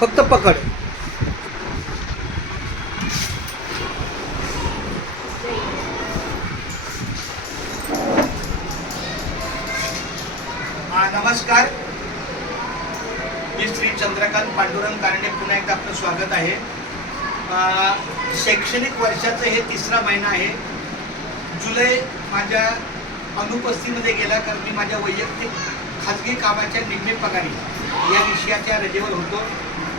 फक्त पकड. नमस्कार, मी श्री चंद्रकांत पांडुरंग कारंडे, पुन्हा एकदा आपलं स्वागत आहे. शैक्षणिक वर्षाचं हे तिसरा महिना आहे. जुलै माझ्या अनुपस्थितीमध्ये गेला, कारण मी माझ्या वैयक्तिक खाजगी कामाच्या निम्मे पगारी या विषयाच्या रजेवर होतो.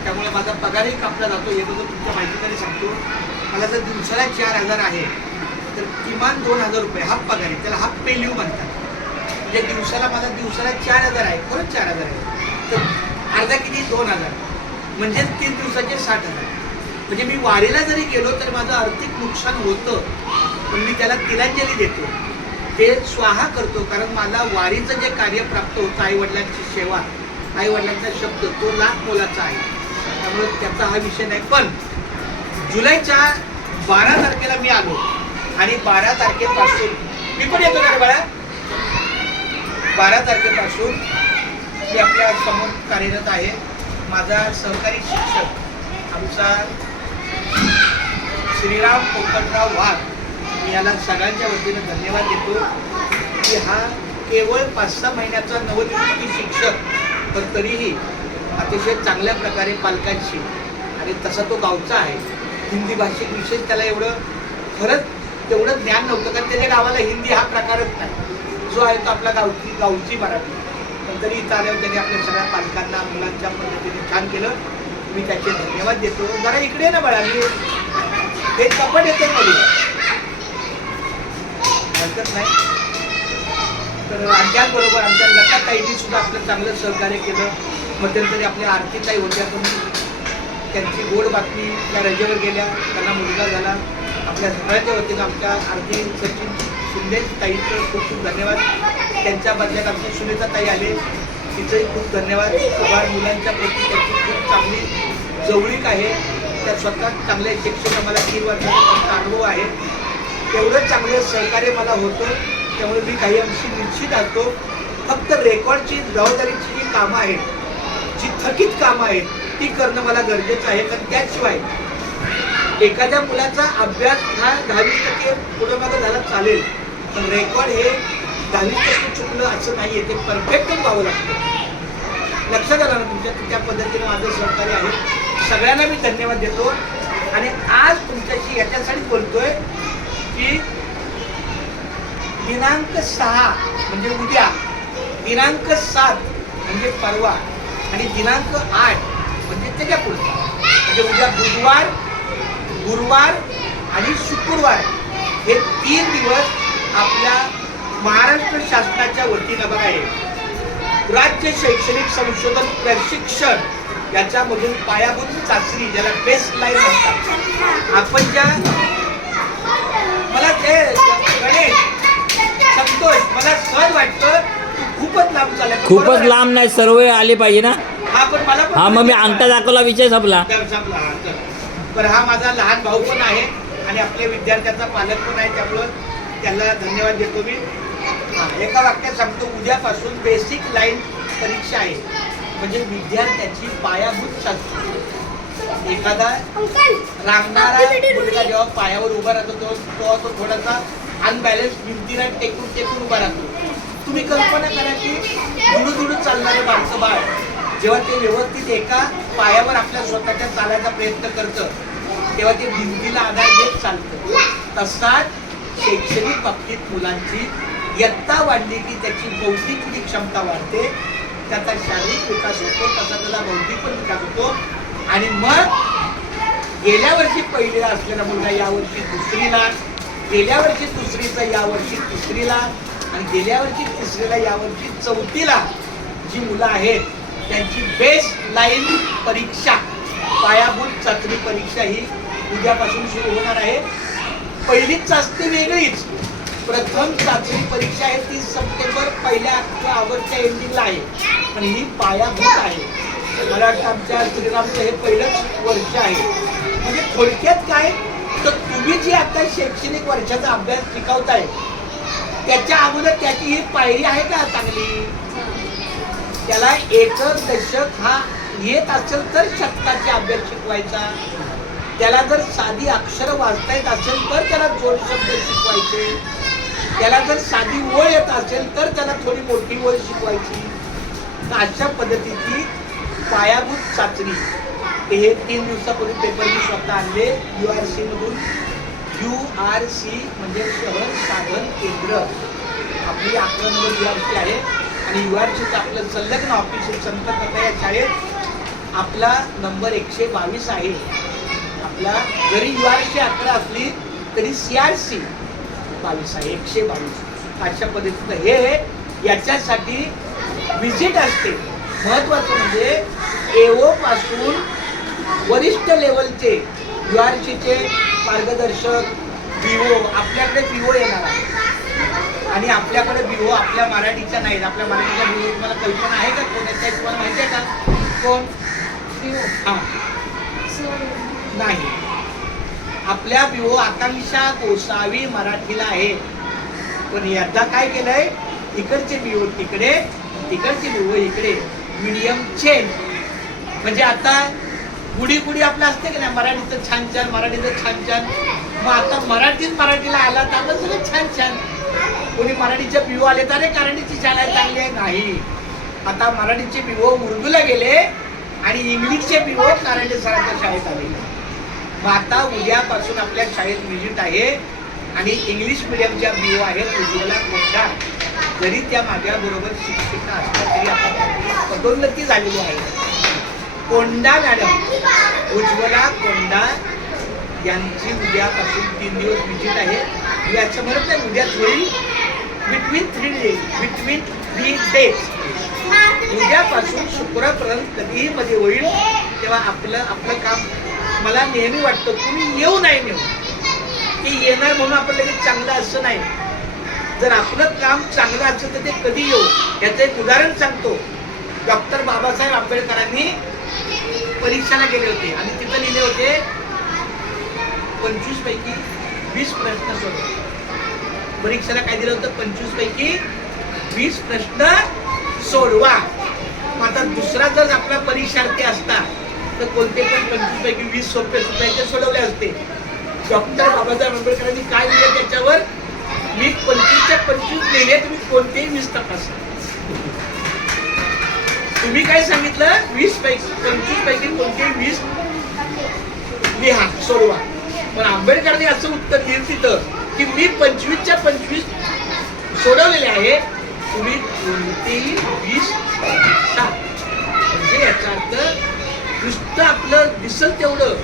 त्यामुळे माझा पगारही कापला जातो. हे बघा, तुमच्या माहितीकडे सांगतो, मला जर दिवसाला 4,000 आहे तर किमान 2,000 रुपये हाफ पगार आहे. त्याला हाफ पे लीव म्हणतात. म्हणजे दिवसाला 4,000 आहे, खरंच 4,000 आहे, तर अर्धा किती 2,000, म्हणजे 3 दिवसाचे 60,000. म्हणजे मी वारीला जरी गेलो तर माझं आर्थिक नुकसान होतं, पण मी त्याला तिलांजली देतो, ते स्वाहा करतो. कारण मला वारीचं जे कार्य प्राप्त होतं, आईवडिलांची सेवा, आईवडिलांचा शब्द, तो लाख मोलाचा आहे. त्यामुळे त्याचा हा विषय नाही. पण जुलैच्या 12 तारखेला मी आलो आणि 12 तारखेपासून मी पण येतो ना बाळा. 12 तारखेपासून मी आपल्या समोर कार्यरत आहे. माझा सहकारी शिक्षक आमचा श्रीराम पोपटराव वाघ, मी याला सगळ्यांच्या वतीनं धन्यवाद देतो की हा केवळ 5-6 महिन्याचा नवनियुक्ती शिक्षक, पण तरीही अतिशय चांगल्या प्रकारे पालकांशी, आणि तसा तो गावचा आहे, हिंदी भाषिक विषय त्याला एवढं खरंच तेवढं ज्ञान नव्हतं, कारण त्याच्या गावाला हिंदी हा प्रकारच नाही. जो आहे तो आपला गावची मराठी. पण तरी इथं आल्यावर त्याने आपल्या सगळ्या पालकांना मुलांच्या पद्धतीने छान केलं. मी त्याचे धन्यवाद देतो. जरा इकडे ना बाळा, मी हे कपड येते मध्ये हरकत नाही. तर त्याचबरोबर आमच्या लताताईंनी सुद्धा आपलं चांगलं सहकार्य केलं. मध्यंतरी आपल्या आरतीताई होत्या, पण त्यांची गोड बातमी त्या रजेवर गेल्या, त्यांना मुलगा झाला. आपल्या सगळ्यांच्या वतीनं आमच्या आरती सचिन शिंदे ताईचं खूप खूप धन्यवाद. त्यांच्या बदल्यात आमच्या सुनीता ताई आले, तिचंही खूप धन्यवाद. आभार. मुलांच्या प्रती त्यांची खूप चांगली जवळीक आहे. त्या स्वतः चांगले शिक्षक, मला 3 वर्षाचा त्यांचा अनुभव आहे. तेवढं चांगलं सहकार्य मला होतं. त्यामुळे मी काही अंशी निश्चित असतो. फक्त रेकॉर्डची जबाबदारीची जी कामं आहेत, जी थकीत कामं आहेत, ती करणं मला गरजेचं आहे. कारण त्याशिवाय एखाद्या मुलाचा अभ्यास हा 10% पुढं मागं झाला चालेल, पण रेकॉर्ड हे 10% चुकलं असं नाही आहे, ते परफेक्टच व्हावं लागतं. लक्षात आलं ना तुमच्या? त्या पद्धतीनं माझं सहकार्य आहे. सगळ्यांना मी धन्यवाद देतो. आणि आज तुमच्याशी याच्यासाठी बोलतोय की दिनांक 6 म्हणजे उद्या, दिनांक 7 म्हणजे परवा, आणि दिनांक 8 म्हणजे त्याच्या पुढचा, म्हणजे उद्या बुधवार, गुरुवार आणि शुक्रवार हे 3 दिवस आपल्या महाराष्ट्र शासनाच्या वतीनं बघा, हे राज्य शैक्षणिक संशोधन प्रशिक्षण याच्यामधून पायाभूत चाचणी, ज्याला बेस्ट लाईन म्हणतात, आपण ज्या, मला ते गणेश संतोष, मला सहज वाटतं तू खूपच लांब चालला. खूपच लांब नाही, सर्व आले पाहिजे ना. हा, पण मला पण, हा, मग मी अंगठा दाखवला, विषय संपला. पण हा माझा लहान भाऊ पण आहे आणि आपल्या विद्यार्थ्याचा पालक पण आहे, त्यामुळं त्याला धन्यवाद देतो मी. एका वाक्यात सांगतो, उद्यापासून बेसिक लाईन परीक्षा आहे. म्हणजे विद्यार्थ्याची पायाभूत चाचणी. एखादा रांगणारा मुलगा जेव्हा पायावर उभा राहतो तेव्हा तो थोडासा अनबॅलन्स, भिंतीला टेकून उभा राहतो. तुम्ही कल्पना करा की दुडू चालणारे बारचं बाळ जेव्हा ते व्यवस्थित एका पायावर आपल्या स्वतःच्या चालायचा प्रयत्न करतं, तेव्हा ते भिंतीला आधार देत चालतं. तसाच शैक्षणिक बाबतीत मुलांची इयत्ता वाढली की त्याची बौद्धिक क्षमता वाढते, त्याचा शारीरिक विकास होतो, तसा त्याचा बौद्धिक पण विकास होतो. आणि मग गेल्या वर्षी पहिलीला असलेला मुलगा यावर्षी दुसरीला, गेल्या वर्षी दुसरीचा यावर्षी तिसरीला, आणि गेल्या वर्षी तिसरीला यावर्षी चौथीला जी मुलं आहेत त्यांची बेस्ट लाईन परीक्षा, पायाभूत चाचणी परीक्षा ही उद्यापासून सुरू होणार आहे. पहिली चाचणी वेगळीच, प्रथम चाचणी परीक्षा आहे 30 सप्टेंबर, पहिल्या किंवा ऑगस्टच्या एंडिंगला आहे, पण ही पायाभूत आहे. मला वाटतं आमच्या श्रीरामचं हे पहिलंच वर्ष आहे. म्हणजे थोडक्यात काय, तर तुम्ही जी आता शैक्षणिक वर्षाचा अभ्यास शिकवताय त्याच्या अगोदर त्याची ही पायरी आहे का चांगली? त्याला एकक दशक हा येत असेल तर शतकाचे अभ्यास शिकवायचा. त्याला जर साधी अक्षर वाचता येत असेल तर त्याला जोड शब्द शिकवायचे. त्याला जर साधी ओळ येत असेल तर त्याला थोडी मोठी ओळ शिकवायची. तर अशा पद्धतीची पायाभूत चाचणी हे 3 दिवसापूर्वी पेपर मी स्वतः आणले URC मधून. URC म्हणजे शहर साधन केंद्र. आपली 11 नंबर URC आहे आणि URCचं आपलं संलग्न ऑफिस संत कथा या शाळेत आपला नंबर 122 आहे. आपला जरी URC 11 असली तरी CRC 22 आहे, 122. अशा पद्धतीचं हे याच्यासाठी विजिट असते. महत्वाचं म्हणजे AO पासून वरिष्ठ लेवलचे URCचे मार्गदर्शक BO आपल्याकडे BO येणार आहे आणि आपल्याकडे BO आपल्या मराठीच्या नाहीत. आपल्या मराठीच्या BO तुम्हाला कल्पना आहे का कोणाच्या तुम्हाला माहिती आहे का? कोण? हा नाही. आपल्या BO आकांक्षा गोसावी मराठीला आहे. पण यंदा काय केलंय, इकडचे BO तिकडे, तिकडचे BO इकडे, मीडियम चेंज. म्हणजे आता गुढी गुढी आपलं असते की नाही, मराठीचं छान छान, मराठीचं छान छान. मग आता मराठीला आला तर आता सगळं छान छान. कोणी मराठीचे BO आले तर अरे कराडीची शाळा चांगली आहे. नाही, आता मराठीचे BO उर्दूला गेले आणि इंग्लिशचे BO कराडे सरांच्या शाळेत आले. मग आता उद्यापासून आपल्या शाळेत विजिट आहे आणि इंग्लिश मिडियमच्या BO आहेत उज्ज्वला कोंडा. जरी त्या माझ्याबरोबर शिक्षिका असल्या तरी आता पदोन्नती झालेली आहे. कोंडा मॅडम, उज्ज्वला कोंडा यांची उद्यापासून 3 दिवस विजिट आहे. याचं म्हणत नाही उद्याच होईल, बिटवीन 3 डेज. उद्यापासून शुक्रवारपर्यंत कधीही मध्ये होईल. तेव्हा आपलं काम मला नेहमी वाटतं तुम्ही येऊ नाही नेऊ की येणार म्हणून आपण लगेच चांगलं असं नाही. जर आपलं काम चांगलं असेल तर ते कधी येऊ. याचं एक उदाहरण सांगतो. डॉक्टर बाबासाहेब आंबेडकरांनी परीक्षेला गेले होते आणि तिथं लिहिले होते 25 पैकी 20 प्रश्न सोडवा. परीक्षेला काय दिलं होतं? 25 पैकी 20 प्रश्न सोडवा. आता दुसरा जर आपला परीक्षार्थी असता तर कोणते पण 25 पैकी 20 सोपे सुद्धा सोडवले असते. डॉक्टर बाबासाहेब आंबेडकरांनी काय लिहिलं त्याच्यावर? मी 25च्या 25 लिहिले, तुम्ही कोणतेही 20 तपासा. तुम्ही काय सांगितलं? 25 पैकी कोणतेही 20 लिहा, सोडवा. पण आंबेडकरांनी असं उत्तर दिलं तिथं की मी 25च्या 25 सोडवलेले आहे, तुम्ही कोणतेही 20 टाका. म्हणजे याचा अर्थ नुसतं आपलं दिसल तेवढं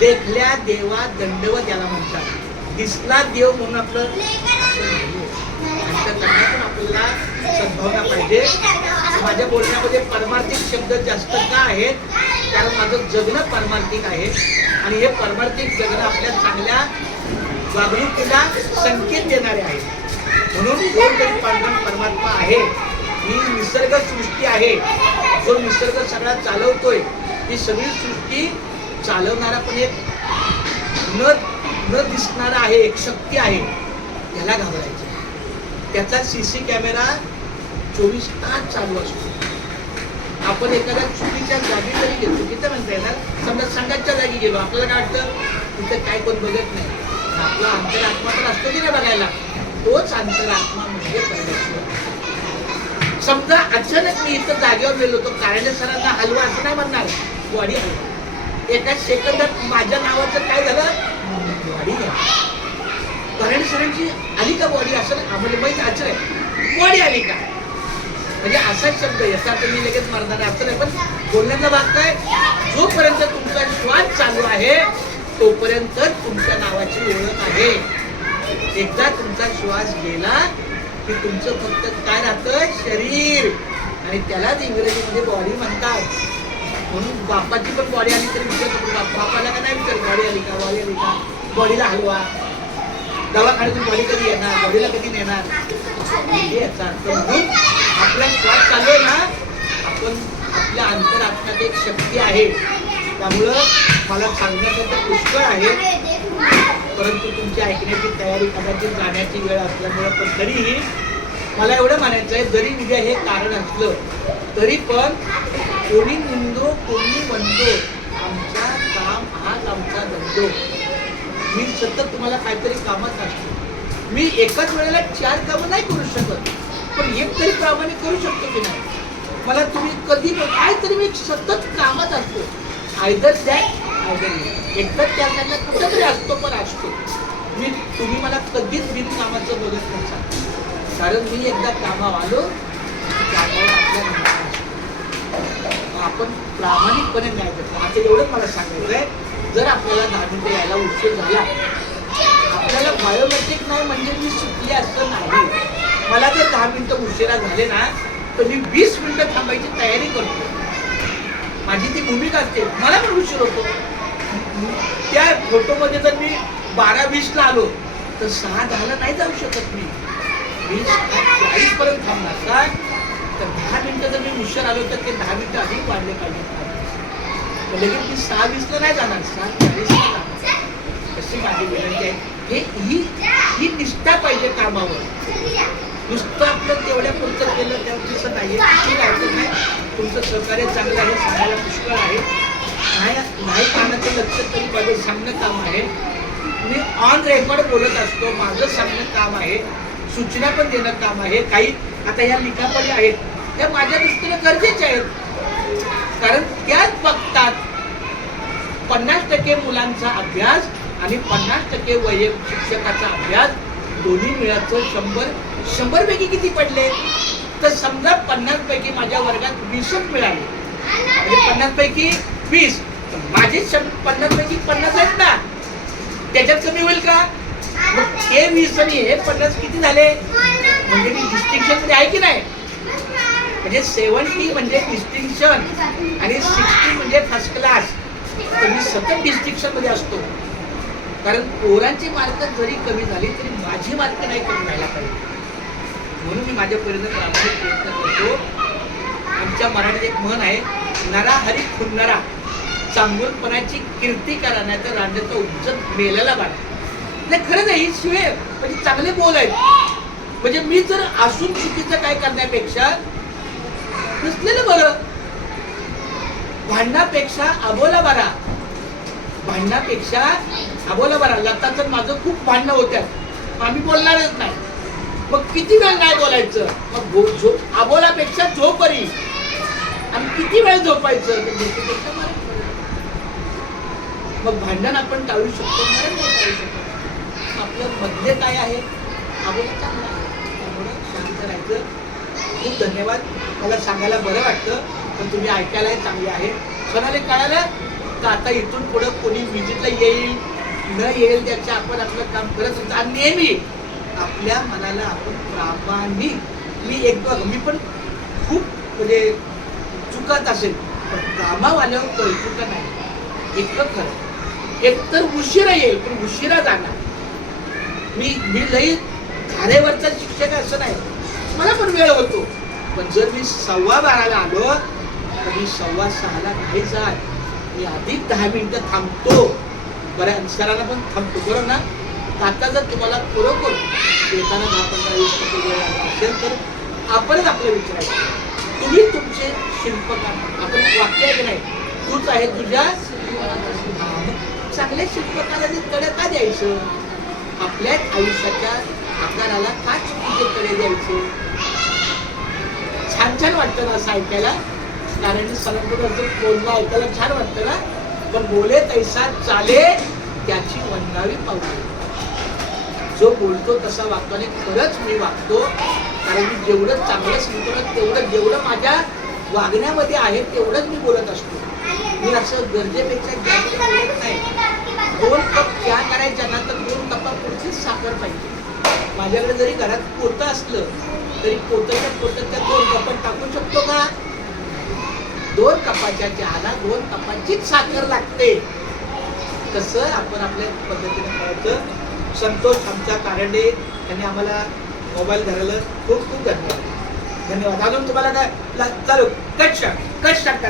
देखल्या देवा दंडवत याला म्हणतात. दिसला देव म्हणून आपलं पण आपल्याला सद्भावना पाहिजे. माझ्या बोलण्यामध्ये परमार्थिक शब्द जास्त का आहेत? कारण माझं जगणं परमार्थिक आहे आणि हे परमार्थिक जगणं आपल्या चांगल्या वागणुकीला संकेत देणारे आहे. म्हणून कोणतरी परमात्मा आहे, ही निसर्ग सृष्टी आहे. जो निसर्ग सगळा चालवतोय, ही सगळी सृष्टी चालवणारा पण एक न दिसणारा आहे, एक शक्ती आहे. त्याला घाबरायचं. त्याचा CC कॅमेरा 24 तास चालू असतो. आपण एखाद्या चुकीच्या जागी जरी गेलो, चुकीचं म्हणता येणार, समजा संघाच्या जागी गेलो, आपल्याला काय वाटतं तिथं काय कोण बघत नाही. आपला अंतरात्मा तर असतो की नाही बघायला, तोच अंतरात्मा म्हणजे परमेश्वर. समजा अचानक मी इथं जागेवर गेलो होतो, कारंडे सरांना हलवा असं नाही म्हणणार, बॉडी हलवा. एका सेकंदात माझ्या नावाचं काय झालं? बॉडी घ्या. कारंडे सरांची आली का बॉडी? असं आम्हाला माहिती आश्चर्य बॉडी आली का? म्हणजे असा शब्द याचा तुम्ही लगेच मारणार असं नाही. पण बोलण्याचा भाग काय? जोपर्यंत तुमचा श्वास चालू आहे तोपर्यंत तुमच्या नावाची ओळख आहे. एकदा तुमचा श्वास गेला की तुमचं फक्त काय राहतं? शरीर. आणि त्यालाच इंग्रजीमध्ये बॉडी म्हणतात. म्हणून बापाची पण बॉडी आली तरी विचार बापाला का नाही विचार बॉडी आली का? बॉडी आली का? बॉडीला हलवा. दवाखान्यातून बॉडी कधी येणार? बॉडीला कधी नेणार? याचा अर्थ म्हणून आपला श्वास चालू आहे ना, आपण आपल्या अंतरात्म्यात एक शक्ती आहे. त्यामुळं मला सांगण्यासाठी पुष्कळ आहे, परंतु तुमची ऐकण्याची तयारी कदाचित जाण्याची वेळ असल्यामुळं पण तरीही मला एवढं म्हणायचं आहे, जरी उद्या हे कारण असलं तरी पण कोणी निंदो कोणी म्हणतो, आमचा काम हाच आमचा धंदो. मी सतत तुम्हाला काहीतरी कामात असतो. मी एकाच वेळेला 4 कामं नाही करू शकत, पण एक तरी प्रामाणिक करू शकतो की नाही. मला तुम्ही कधी काहीतरी मी सतत कामात असतो. आयदर दॅट आयदर नाही. एकतर त्या त्यांना कुठंतरी असतो पण असतो. तुम्ही मला कधीच बिनकामाचं बघत नसा, कारण मी एकदा कामावर आलो कामावर आपल्या निमित्तानं असतो. आपण प्रामाणिकपणे न्याय करतो. आता एवढंच मला सांगायचं आहे, जर आपल्याला 10 मिनिटं यायला उशीर झाला, आपल्याला बायोमेट्रिक नाही म्हणजे मी सुटले असं नाही. मला जर 10 मिनिटं उशिरा झाले ना, तर मी 20 मिनिटं थांबायची तयारी करतो. माझी ती भूमिका असते. मला पण उशीर होतो. त्या फोटोमध्ये जर मी 12:20ला आलो तर 6:10ला नाही जाऊ शकत. मी 6:40 पर्यंत थांबणार. काय तर 10 मिनिटं जर मी उशीर आलो तर ते 10 मिनिटं अधिक वाढले पाहिजे. लगेच मी 6:20ला नाही जाणार, 6:40ला जाणार. अशी माझी विनंती आहे. ही निष्ठा पाहिजे कामावर. नुसतं आपलं तेवढ्या पुरतं केलं त्याचं नाहीये. ठीक आहे, नाही तुमचं सहकार्य चांगलं आहे, सांगायला पुष्कळ आहे. नाही कानाचं लक्ष तरी माझं सांगणं काम आहे. मी ऑन रेकॉर्ड बोलत असतो. माझं सांगणं काम आहे, सूचना पण देणं काम आहे. काही आता ह्या लिखापडी आहेत त्या माझ्या दृष्टीने गरजेच्या आहेत, कारण त्याच बघतात 50% मुलांचा अभ्यास आणि 50% वैयक्तिक शिक्षकाचा अभ्यास दोन्ही मिळायचं 100 पैकी किती पडले. तर समजा 50 पैकी माझ्या वर्गात 20च मिळाले, म्हणजे 50 पैकी 20. माझे 50 पैकी 50 आहेत ना, त्याच्यात कमी होईल का. मग हे 20 आणि हे 50 किती झाले, म्हणजे मी डिस्टिंक्शन मध्ये आहे की नाही. म्हणजे 70 म्हणजे डिस्टिंक्शन आणि 60 म्हणजे फर्स्ट क्लास. तर मी सतत डिस्टिंक्शन मध्ये असतो, कारण पोरांची मार्क जरी कमी झाली तरी माझी मार्क नाही कमी व्हायला पाहिजे. म्हणून मी माझ्या परीने प्रामाणिक प्रयत्न करतो. आमच्या मराठीत एक म्हण आहे, नरा हरी खुन्नरा, चांगुलपणाची कीर्ती करा नाही तर रांड्याचा उज्जत मेलेला बाळा. नाही खरंच आहे, ही शिवाय म्हणजे चांगले बोल आहेत. म्हणजे मी जर असून चुकीचं काय करण्यापेक्षा नसलेलं बरं. भांडणापेक्षा अबोला बरा, भांडणापेक्षा अबोला बरा. लताचं माझं खूप भांडणं होत्यात, आम्ही बोलणारच नाही. मग किती वेळ नाही बोलायचं. मग अबोलापेक्षा झोप बरी. आणि किती वेळ झोपायचं. मग भांडण आपण टाळू शकतो, मरण नाही टाळू शकतो. आपलं मध्ये काय आहे, अबोला चांगला आहे. त्यामुळे शांत राहायचं. खूप धन्यवाद. मला सांगायला बरं वाटतं, पण तुम्ही ऐकायलाही चांगले आहे. कोणाला कळालं तर आता इथून पुढं कोणी विजिटला येईल न येईल त्याचं आपण आपलं काम करत होतो. आणि नेहमी आपल्या मनाला आपण प्रामाणिक. मी पण खूप म्हणजे चुकत असेल, पण कामावाल्यावर कळतो का नाही इतकं खरं. एकतर उशिरा येईल पण उशिरा जाणार. मी लई धारेवरचा शिक्षक असं नाही, मला पण वेळ होतो. पण जर मी 12:15ला आलो तर मी 6:15ला नाही जात. मी अधिक 10 मिनिटं थांबतो. बरं सरांना पण थांबतो, बरोबर ना. आता जर तुम्हाला खरोखर येताना 10-15-20 मिनिटं वेळ आला असेल तर आपणच आपलं विचारायचं. तुम्ही तुमचे शिल्पकार. आपण वाक्य आहे की नाही, तूच आहे तुझ्या. चांगल्या शिल्पकाराने तडे का द्यायचं. आपल्या आयुष्याच्या आकाराला का चुकीचे तडे द्यायचे. छान छान वाटतं ना असं ऐकायला, कारण सरांकडून असं बोलणं ऐकायला छान वाटतं ना. पण बोले तैसा चाले त्याची वंदावी पावले. जो बोलतो तसा वागतो आणि खरंच मी वागतो, कारण मी जेवढं चांगलं सांगतो ना तेवढं, जेवढं माझ्या वागण्यामध्ये आहे तेवढंच मी बोलत असतो. मी असं गरजेपेक्षा जास्त बोलत नाही. 2 कप चहा करायचा ना तर 2 कपापुरतीच साखर पाहिजे. माझ्याकडे जरी घरात पोतं असलं तरी पोत्याच्या पोत्यात त्या 2 कपात टाकू शकतो का. 2 कपाच्या चहाला 2 कपाचीच साखर लागते. कसं आपण आपल्या पद्धतीने करायचं. संतोष आमच्या कारंडे यांनी आम्हाला मोबाईल धरायला खूप खूप धन्यवाद. अजून तुम्हाला काय चालू कट